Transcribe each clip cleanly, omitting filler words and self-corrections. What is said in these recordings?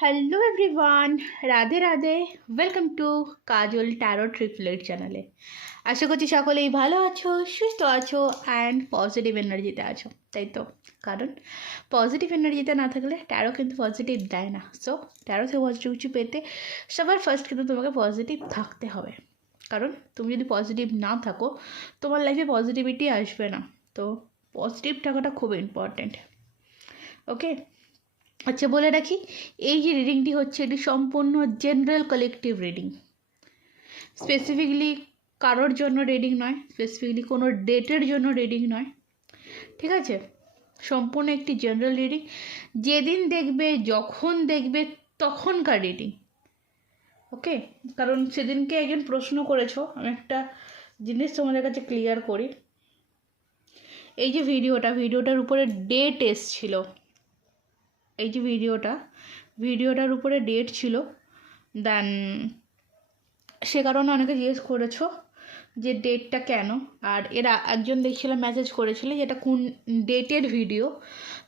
Hello everyone, Radhe Radhe. Welcome to Kajal taro triplet চ্যানেলে। আশা করছি সকলেই ভালো আছো, সুস্থ আছো অ্যান্ড পজিটিভ এনার্জিতে আছো, তাই তো? কারণ পজিটিভ এনার্জিতে না থাকলে ট্যারো কিন্তু পজিটিভ দেয় না। সো ট্যারো থেকে পজিটিভ কিছু পেতে সবার ফার্স্ট কিন্তু তোমাকে পজিটিভ থাকতে হবে। কারণ তুমি যদি পজিটিভ না থাকো তোমার লাইফে পজিটিভিটি আসবে না। তো পজিটিভ থাকাটা খুব ইম্পর্ট্যান্ট। ওকে, আচ্ছা বলে রাখি, এই যে রিডিংটি হচ্ছে এটি সম্পূর্ণ জেনারেল কালেকটিভ রিডিং। স্পেসিফিকলি কারোর জন্য রিডিং নয়, স্পেসিফিকলি কোনো ডেটের জন্য রিডিং নয়, ঠিক আছে? সম্পূর্ণ একটি জেনারেল রিডিং। যেদিন দেখবে, যখন দেখবে, তখনকার রিডিং। ওকে, কারণ সেদিনকে একজন প্রশ্ন করেছো, আমি একটা জিনিস তোমাদের কাছে ক্লিয়ার করি। এই যে ভিডিওটার উপরে ডেট এসছিল, এই যে ভিডিওটার উপরে ডেট ছিল। দেন সে কারণে অনেকে জিজ্ঞেস করেছো যে ডেটটা কেন। আর এরা একজন দেখছিলাম মেসেজ করেছিল যে এটা কোন ডেটের ভিডিও।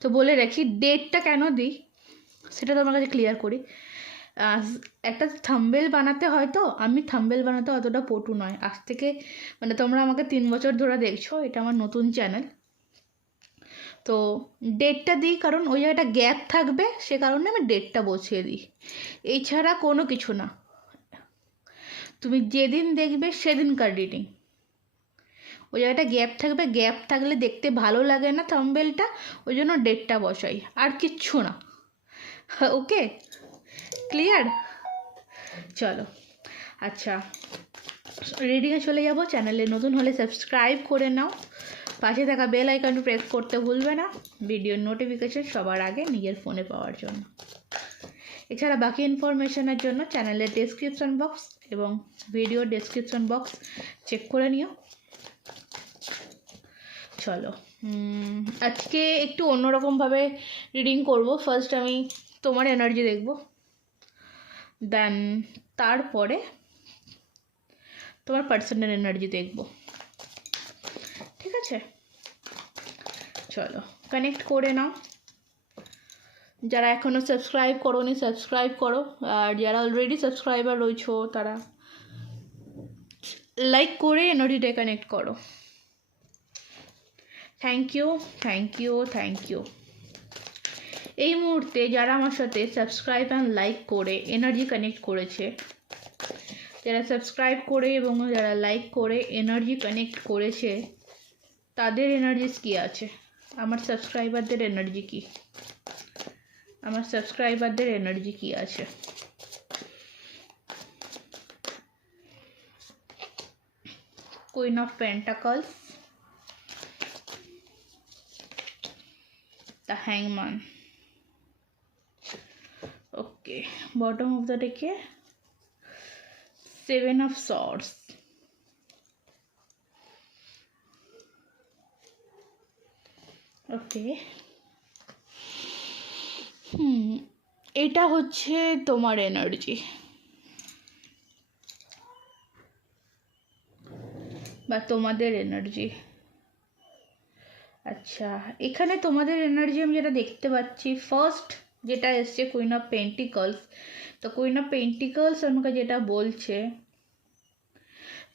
তো বলে রাখি ডেটটা কেন দিই সেটা তোমার কাছে ক্লিয়ার করি। একটা থাম্বেল বানাতে হয়, তো আমি থাম্বেল বানাতে অতটা পটু নয়। আজ থেকে মানে তোমরা আমাকে 3 বছর ধরে দেখছো, এটা আমার নতুন চ্যানেল। তো ডেটটা দিই কারণ ওই জায়গাটা গ্যাপ থাকবে, সে কারণে আমি ডেটটা বসিয়ে দিই। এছাড়া কোনো কিছু না। তুমি যেদিন দেখবে সেদিনকার রিডিং। ওই জায়গাটা গ্যাপ থাকবে, গ্যাপ থাকলে দেখতে ভালো লাগে না থাম্বনেলটা, ওই জন্য ডেটটা বসাই, আর কিচ্ছু না। ওকে, ক্লিয়ার? চলো, আচ্ছা রিডিংয়ে চলে যাব। চ্যানেলে নতুন হলে সাবস্ক্রাইব করে নাও, পাশে থাকা বেল আইকনটি প্রেস করতে ভুলবে না ভিডিওর নোটিফিকেশন সবার আগে নিজের ফোনে পাওয়ার জন্য। এছাড়া বাকি ইনফরমেশনের জন্য চ্যানেলের ডেসক্রিপশন বক্স এবং ভিডিও ডেসক্রিপশন বক্স চেক করে নিও। চলো, আজকে একটু অন্যরকমভাবে রিডিং করব। ফার্স্ট আমি তোমার এনার্জি দেখব, দেন তারপরে তোমার পার্সোনাল এনার্জি দেখব, ঠিক আছে? চলো কানেক্ট করে নাও। যারা এখনও সাবস্ক্রাইব করোনি সাবস্ক্রাইব করো, আর যারা অলরেডি সাবস্ক্রাইবার রয়েছো তারা লাইক করে এনার্জিটা কানেক্ট করো। Thank you, thank you, thank you. এই মুহূর্তে যারা আমার সাথে সাবস্ক্রাইব অ্যান্ড লাইক করে এনার্জি কানেক্ট করেছে, যারা সাবস্ক্রাইব করে এবং যারা লাইক করে এনার্জি কানেক্ট করেছে, তাদের এনার্জিস কী আছে? আমার সাবস্ক্রাইবারদের এনার্জি কী? আমার সাবস্ক্রাইবারদের এনার্জি কী আছে? Queen of Pentacles, the Hangman. Okay, bottom of the deck, 7 of Swords. ওকে, এটা হচ্ছে তোমার এনার্জি বা তোমাদের এনার্জি। আচ্ছা, এখানে তোমাদের এনার্জি আমি যেটা দেখতে পাচ্ছি, ফার্স্ট যেটা এসছে কুইন অফ পেন্টিকলস। তো কুইন অফ পেন্টিকলস আমাকে যেটা বলছে,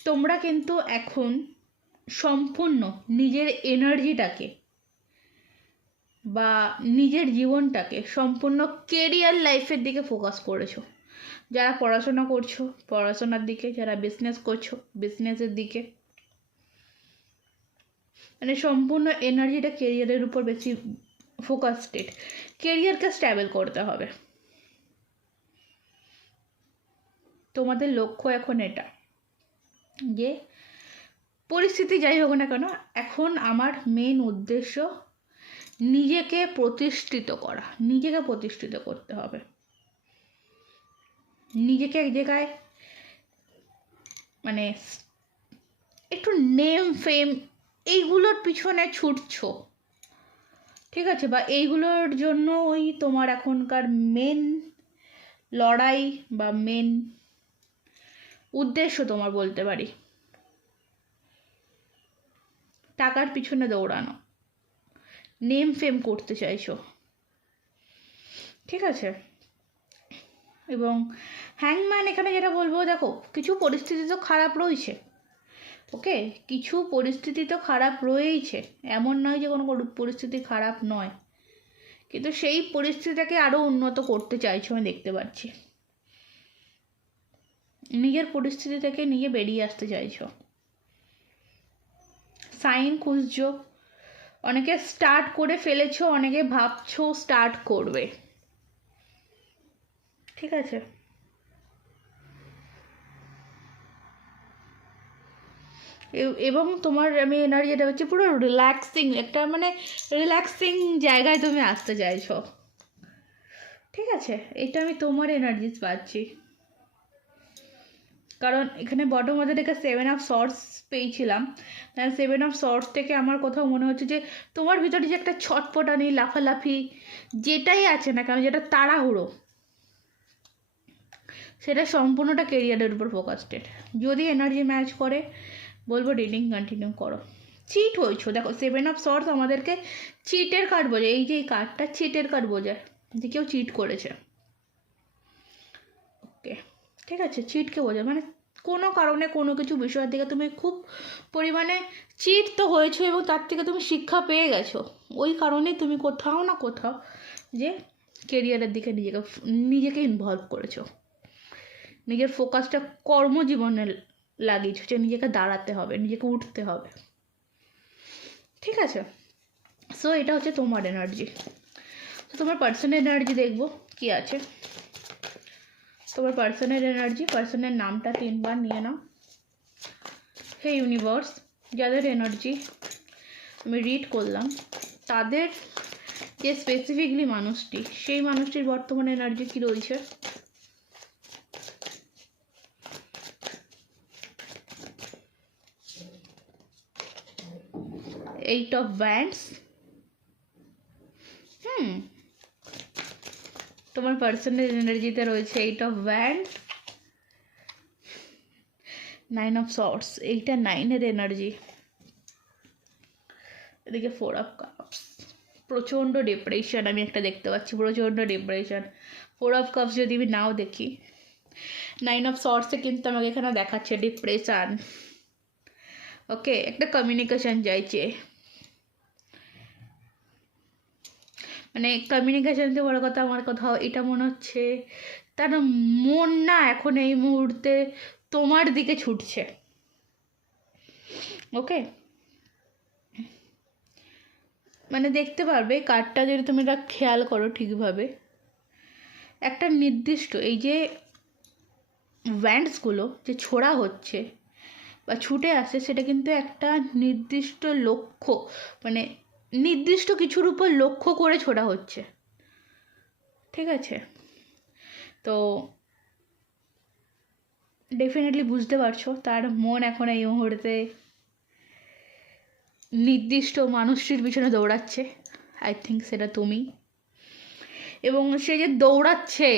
তোমরা কিন্তু এখন সম্পূর্ণ নিজের এনার্জিটাকে বা নিজের জীবনটাকে সম্পূর্ণ কেরিয়ার লাইফের দিকে ফোকাস করেছো। যারা পড়াশোনা করছো পড়াশোনার দিকে, যারা বিজনেস করছো বিজনেসের দিকে, মানে সম্পূর্ণ এনার্জিটা কেরিয়ারের উপর বেশি ফোকাসড। কেরিয়ারকে স্ট্যাবল করতে হবে, তোমাদের লক্ষ্য এখন এটা যে পরিস্থিতি যাই হোক না কেন, এখন আমার মেন উদ্দেশ্য নিজেকে প্রতিষ্ঠিত করা, নিজেকে প্রতিষ্ঠিত করতে হবে, নিজেকে এক জায়গায় মানে একটু নেম ফেম এইগুলোর পিছনে ছুটছো, ঠিক আছে? বা এইগুলোর জন্য ওই তোমার এখনকার মেন লড়াই বা মেন উদ্দেশ্য তোমার বলতে পারি টাকার পিছনে দৌড়ানো, নেম ফেম করতে চাইছো, ঠিক আছে? এবং হ্যাংম্যান এখানে যেটা বলবো, দেখো কিছু পরিস্থিতি তো খারাপ রয়েছে, ওকে, কিছু পরিস্থিতি তো খারাপ রয়েইছে, এমন নয় যে কোনো পরিস্থিতি খারাপ নয়, কিন্তু সেই পরিস্থিতিটাকে আরও উন্নত করতে চাইছো আমি দেখতে পাচ্ছি। নিজের পরিস্থিতি থেকে নিজে বেরিয়ে আসতে চাইছো, সাইন খুঁজছো, অনেকে স্টার্ট করে ফেলেছো, অনেকে ভাবছো স্টার্ট করবে, ঠিক আছে। এবং তোমার আমি এনার্জি যেটা হচ্ছে পুরো রিল্যাক্সিং, একটা মানে রিল্যাক্সিং জায়গায় তুমি আসতে চাইছো, ঠিক আছে। এটা আমি তোমার এনার্জিস পাচ্ছি, কারণ এখানে বটম মধ্যে থেকে 7 অফ সর্টস পেয়েছিলাম। 7 অফ সর্টস থেকে আমার কোথাও মনে হচ্ছে যে তোমার ভিতরে যে একটা ছটপটানি, লাফালাফি যেটাই আছে না কেন, যেটা তাড়াহুড়ো, সেটা সম্পূর্ণটা কেরিয়ারের উপর ফোকাসটেড। যদি এনার্জি ম্যাচ করে বলবো রিডিং কন্টিনিউ করো। চিট হয়েছো, দেখো 7 অফ সর্টস আমাদেরকে চিটের কার্ড বোঝায়, এই যে এই কার্ডটা চিটের কার্ড বোঝায় যে কেউ চিট করেছে, ওকে, ঠিক আছে। চিটকে বোঝায় মানে কোনো কারণে কোনো কিছু বিষয়ের দিকে তুমি খুব পরিমাণে চিট তো হয়েছো এবং তার থেকে তুমি শিক্ষা পেয়ে গেছো, ওই কারণে তুমি কোথাও না কোথাও যে কেরিয়ারের দিকে নিজেকে ইনভলভ করেছো, নিজের ফোকাসটা কর্মজীবনে লাগিয়েছো যে নিজেকে দাঁড়াতে হবে, নিজেকে উঠতে হবে, ঠিক আছে। সো এটা হচ্ছে তোমার এনার্জি। তো তোমার পার্সোনাল এনার্জি দেখবো কি আছে। তোমার পার্সনের এনার্জি, পার্সনের নামটা 3বার নিয়ে নাও। হে ইউনিভার্স, যাদের এনার্জি আমি রিড করলাম, তাদের যে স্পেসিফিকলি মানুষটি, সেই মানুষটির বর্তমান এনার্জি কী রয়েছে। 8 অফ ওয়ান্ডস, তোমার পার্সনের এনার্জিতে রয়েছে 8 অফ ওয়ান্ডস, 9 অফ সর্টস, এইটা 9-এর এনার্জি, এদিকে 4 অফ কাপস, প্রচণ্ড ডিপ্রেশন আমি একটা দেখতে পাচ্ছি, প্রচণ্ড ডিপ্রেশন। 4 অফ কাপস যদি আমি নাও দেখি, 9 অফ সর্টসে কিন্তু আমাকে এখানে দেখাচ্ছে ডিপ্রেশন, ওকে, একটা কমিউনিকেশন চাইছে, মানে কমিউনিকেশনতে বড় কথা আমার কোথাও এটা মনে হচ্ছে তার মন না এখন এই মুহূর্তে তোমার দিকে ছুটছে, ওকে। মানে দেখতে পারবে কার্ডটা যদি তুমি এটা খেয়াল করো ঠিকভাবে, একটা নির্দিষ্ট এই যে ব্যান্ডসগুলো যে ছোড়া হচ্ছে বা ছুটে আসে, সেটা কিন্তু একটা নির্দিষ্ট লক্ষ্য, মানে নির্দিষ্ট কিছুর উপর লক্ষ্য করে ছোড়া হচ্ছে, ঠিক আছে। তো ডেফিনেটলি বুঝতে পারছো তার মন এখন এই মুহূর্তে নির্দিষ্ট মানুষটির পিছনে দৌড়াচ্ছে, আই থিঙ্ক সেটা তুমি। এবং সে যে দৌড়াচ্ছে,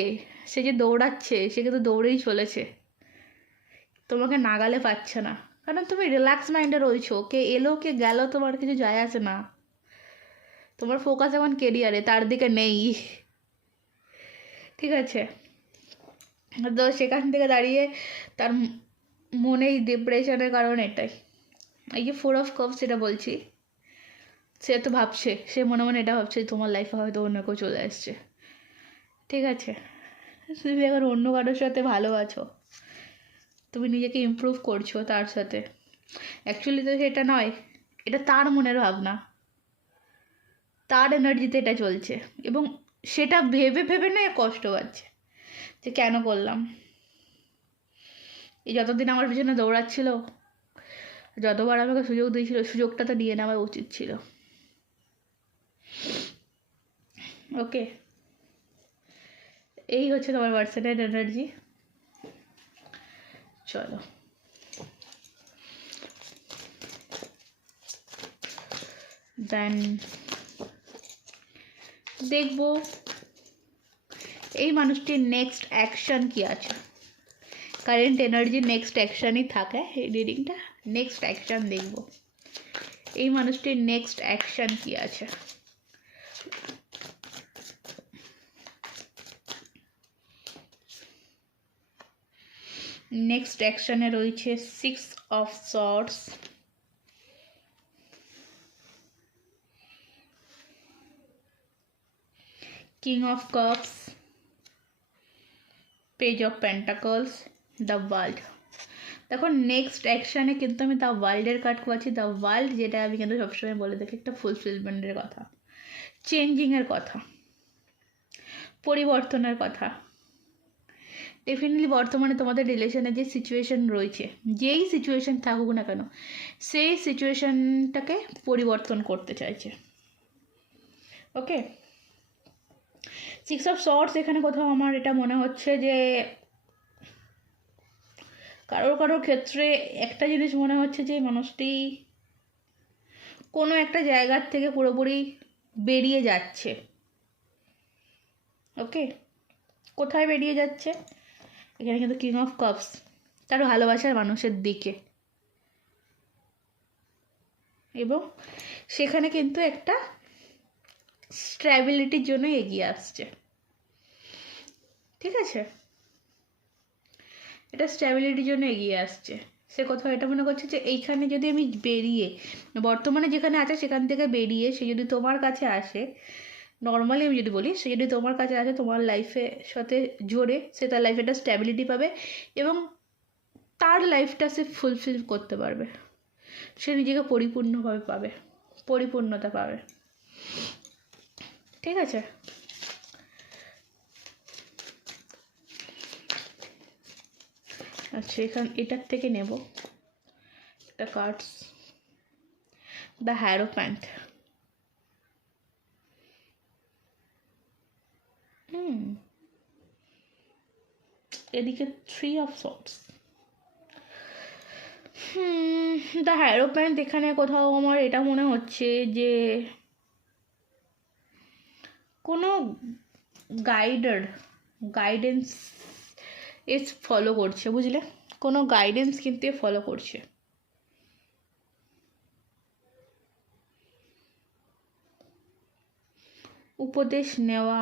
সে কিন্তু দৌড়েই চলেছে, তোমাকে নাগালে পাচ্ছে না, কারণ তুমি রিল্যাক্স মাইন্ডে রয়েছো, কে এলো কে গেল তোমার কিছু যায় আসে না, তোমার ফোকাস এখন কেরিয়ারে, তার দিকে নেই, ঠিক আছে। তো সেখান থেকে দাঁড়িয়ে তার মনে এই ডিপ্রেশনের কারণ এটাই, এই যে 4 অফ কাপস যেটা বলছি, সে তো ভাবছে, সে মনে মনে এটা ভাবছে তোমার লাইফে হয়তো অন্য কেউ চলে আসছে, ঠিক আছে। তুমি এখন অন্য কারোর সাথে ভালো আছো, তুমি নিজেকে ইমপ্রুভ করছো তার সাথে, অ্যাকচুয়ালি তো সেটা নয়, এটা তার মনের ভাবনা, তার এনার্জিতে এটা চলছে, এবং সেটা ভেবে ভেবে না কষ্ট পাচ্ছে যে কেন করলাম, এই যতদিন আমার পিছনে দৌড়াচ্ছিল, যতবার আমাকে সুযোগ দিয়েছিল, সুযোগটা তো নিয়ে নেওয়া উচিত ছিল, ওকে। এই হচ্ছে তোমার পার্সনের এনার্জি। চলো দেন দেখবো এই মানুষটির নেক্সট অ্যাকশন কি আছে। কারেন্ট এনার্জি নেক্সট অ্যাকশনই থাকে এই রিডিংটা, নেক্সট অ্যাকশন দেখব এই মানুষটির নেক্সট অ্যাকশন কি আছে। নেক্সট অ্যাকশানে রয়েছে 6 of sorts, king of cups, page of pentacles, the world. দেখো নেক্সট অ্যাকশানে কিন্তু আমি দ্য ওয়ার্ল্ডের কার্ড পাচ্ছি। দ্য ওয়ার্ল্ড যেটা আমি কিন্তু সবসময় বলে থাকি একটা ফুলফিলমেন্টের কথা, চেঞ্জিংয়ের কথা, পরিবর্তনের কথা। ডেফিনেটলি বর্তমানে তোমাদের রিলেশনে যে সিচুয়েশন রয়েছে, যেই সিচুয়েশন থাকুক না কেন, সেই সিচুয়েশনটাকে পরিবর্তন করতে চাইছে। ওকে, 6 অফ সর্টস এখানে কোথাও আমার এটা মনে হচ্ছে যে কারোর ক্ষেত্রে একটা জিনিস মনে হচ্ছে যে মানুষটি কোনো একটা জায়গার থেকে পুরোপুরি বেরিয়ে যাচ্ছে। ওকে, কোথায় বেরিয়ে যাচ্ছে? এখানে কিন্তু কিং অফ কাপস, তার ভালোবাসার মানুষের দিকে, এবং সেখানে কিন্তু একটা স্ট্যাবিলিটির জন্য এগিয়ে আসছে। ঠিক আছে, এটা স্ট্যাবিলিটির জন্য এগিয়ে আসছে। সে কোথাও এটা মনে করছে যে এইখানে যদি আমি বেরিয়ে, বর্তমানে যেখানে আছে সেখান থেকে বেরিয়ে সে যদি তোমার কাছে আসে, নর্মালি আমি যদি বলি, সে যদি তোমার কাছে আসে তোমার লাইফের সাথে জোরে, সে তার লাইফে একটা স্ট্যাবিলিটি পাবে এবং তার লাইফটা সে ফুলফিল করতে পারবে, সে নিজেকে পরিপূর্ণভাবে পাবে, পরিপূর্ণতা পাবে। ঠিক আছে, আচ্ছা এটার থেকে নেব একটা কার্ডস, দ্য হ্যারোপ্যান্ট। এদিকে 3 অফ সর্টস। দ্য হ্যারোপ্যান্ট এখানে কোথাও আমার এটা মনে হচ্ছে যে কোনো গাইডেন্স এস ফলো করছে, বুঝলে? কোনো গাইডেন্স কিন্তু ফলো করছে। উপদেশ নেওয়া,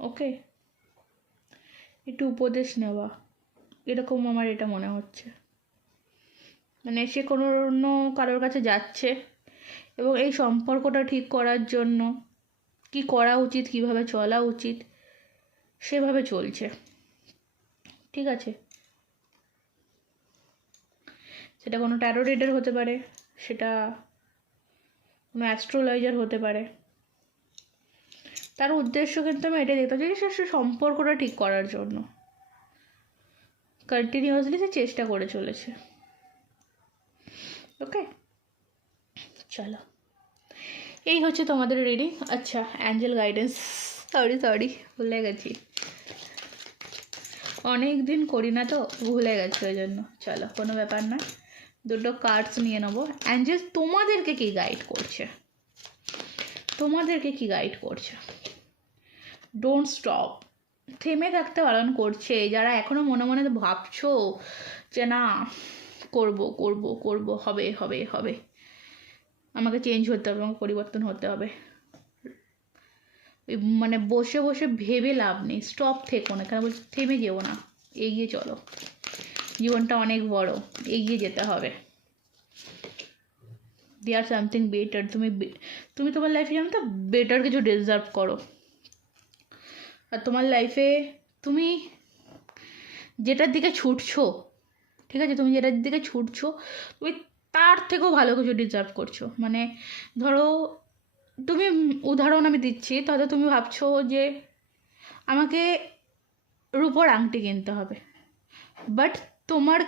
ওকে, একটু উপদেশ নেওয়া, এরকম আমার এটা মনে হচ্ছে। মানে সে কোনো কারোর কাছে যাচ্ছে এবং এই সম্পর্কটা ঠিক করার জন্য কি করা উচিত, কিভাবে চলা উচিত, সেভাবে চলছে। ঠিক আছে, সেটা কোনো ট্যারো রিডার হতে পারে, সেটা কোনো অ্যাস্ট্রোলজার হতে পারে। তার উদ্দেশ্য কিন্তু আমি এটাই দেখতে পাচ্ছি যে সে সম্পর্কটা ঠিক করার জন্য কন্টিনিউয়াসলি সে চেষ্টা করে চলেছে। ওকে, চলো এই হচ্ছে তোমাদের রিডিং। আচ্ছা, অ্যাঞ্জেল গাইডেন্স, সরি ভুলে গেছি, অনেক দিন করি না তো, ভুলে গেছি, ওই জন্য। চলো, কোনো ব্যাপার না, দুটো কার্ডস নিয়ে নেবো। অ্যাঞ্জেল তোমাদেরকে কি গাইড করছে, তোমাদেরকে কি গাইড করছে? ডোন্ট স্টপ, থেমে থাকতে বারণ করছে। যারা এখনও মনে মনে ভাবছো যে না করবো, হবে, আমাকে চেঞ্জ হতে হবে, আমাকে পরিবর্তন হতে হবে, মানে বসে ভেবে লাভ নেই, স্টপ থেকো না, কেন বলছি থেমে যেও না, এগিয়ে চলো, জীবনটা অনেক বড়, এগিয়ে যেতে হবে। দেয়ার সামথিং বেটার, তুমি তোমার লাইফে জানো তো বেটার কিছু ডিজার্ভ করো। আর তোমার লাইফে তুমি যেটার দিকে ছুটছো, ঠিক আছে, তুমি যেটার দিকে ছুটছো তুমি তার থেকেও ভালো কিছু ডিজার্ভ করছো। মানে ধরো, তুমি উদাহরণ আমি দিচ্ছি, তাহলে তুমি ভাবছো যে আমাকে রূপোর আংটি কিনতে হবে, বাট তোমার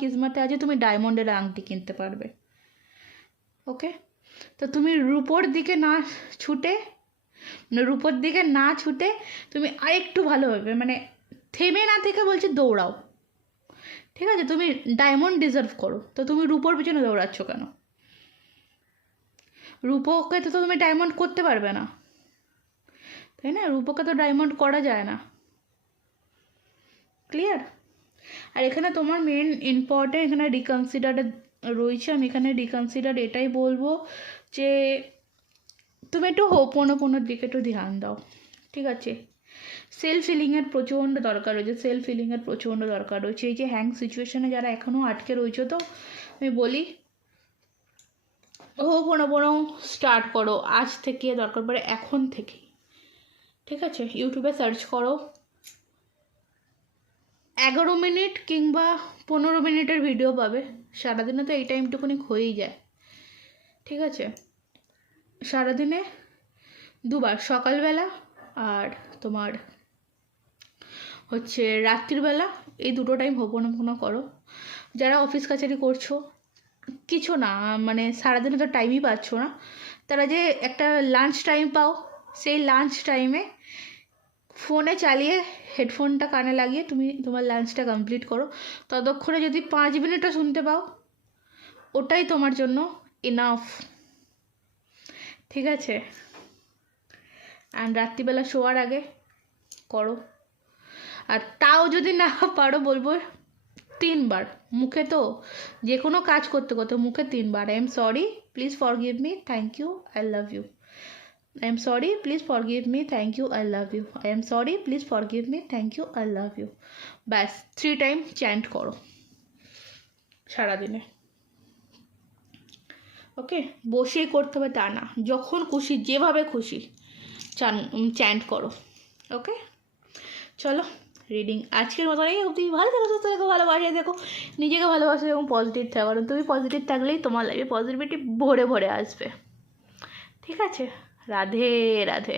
কিসমতে আছে তুমি ডায়মন্ডের আংটি কিনতে পারবে। ওকে, তো তুমি রূপোর দিকে না ছুটে তুমি আরেকটু ভালোভাবে, মানে থেমে না থেকে বলছি দৌড়াও। ঠিক আছে, তুমি ডায়মন্ড ডিজার্ভ করো, তো তুমি রূপোর পিছনে দৌড়াচ্ছ কেন? রূপোকে তো তুমি ডায়মন্ড করতে পারবে না, তাই না? রূপোকে তো ডায়মন্ড করা যায় না। ক্লিয়ার? আর এখানে তোমার মেন ইম্পর্টেন্ট এখানে রিকনসিডার রয়েছে। আমি এখানে রিকনসিডার এটাই বলবো যে তুমি একটু হোপোনোপোনোর দিকে একটু ধ্যান দাও। ঠিক আছে, সেলফ হিলিংয়ের প্রচণ্ড দরকার রয়েছে, সেলফ হিলিংয়ের প্রচণ্ড দরকার রয়েছে। এই যে হ্যাং সিচুয়েশনে যারা এখনও আটকে রয়েছে, তো আমি বলি কোনো স্টার্ট করো আজ থেকে, দরকার পড়ে এখন থেকে, ঠিক আছে? ইউটিউবে সার্চ করো, 11 মিনিট কিংবা 15 মিনিটের ভিডিও পাবে। সারাদিনে তো এই টাইমটুকুনি হয়েই যায়, ঠিক আছে? সারাদিনে দুবার, সকালবেলা আর তোমার হচ্ছে রাত্রিবেলা, এই দুটো টাইম হোপোনোপোনো করো। যারা অফিস কাছারি করছো, কিছু না মানে সারাদিনে তো টাইমই পাচ্ছ না, তারা যে একটা লাঞ্চ টাইম পাও, সেই লাঞ্চ টাইমে ফোনে চালিয়ে হেডফোনটা কানে লাগিয়ে তুমি তোমার লাঞ্চটা কমপ্লিট করো। ততক্ষণে যদি 5 মিনিটও শুনতে পাও, ওটাই তোমার জন্য ইনাফ, ঠিক আছে? অ্যান্ড রাত্রিবেলা শোয়ার আগে করো। আর তাও যদি না পারো, বলবো 3 বার মুখে, তো যে কোনো কাজ করতে করতে মুখে 3 বার, I am sorry, please forgive me, thank you, I love you. I am sorry, please forgive me, thank you, I love you. I am sorry, please forgive me, thank you, I love you. ব্যাস 3 time chant করো সারাদিনে, ওকে? বসেই করতে হবে তা না, যখন খুশি যেভাবে খুশি চ্যান্ট করো, ওকে? চলো, রিডিং আজকের মতো এই অবধি। ভালো থাকো, সুস্থ থাকো, ভালোবাসে দেখো, নিজেকে ভালোবাসো এবং পজিটিভ থাকো, কারণ তুমি পজিটিভ থাকলেই তোমার লাইফে পজিটিভিটি ভরে ভরে আসবে, ঠিক আছে? রাধে রাধে।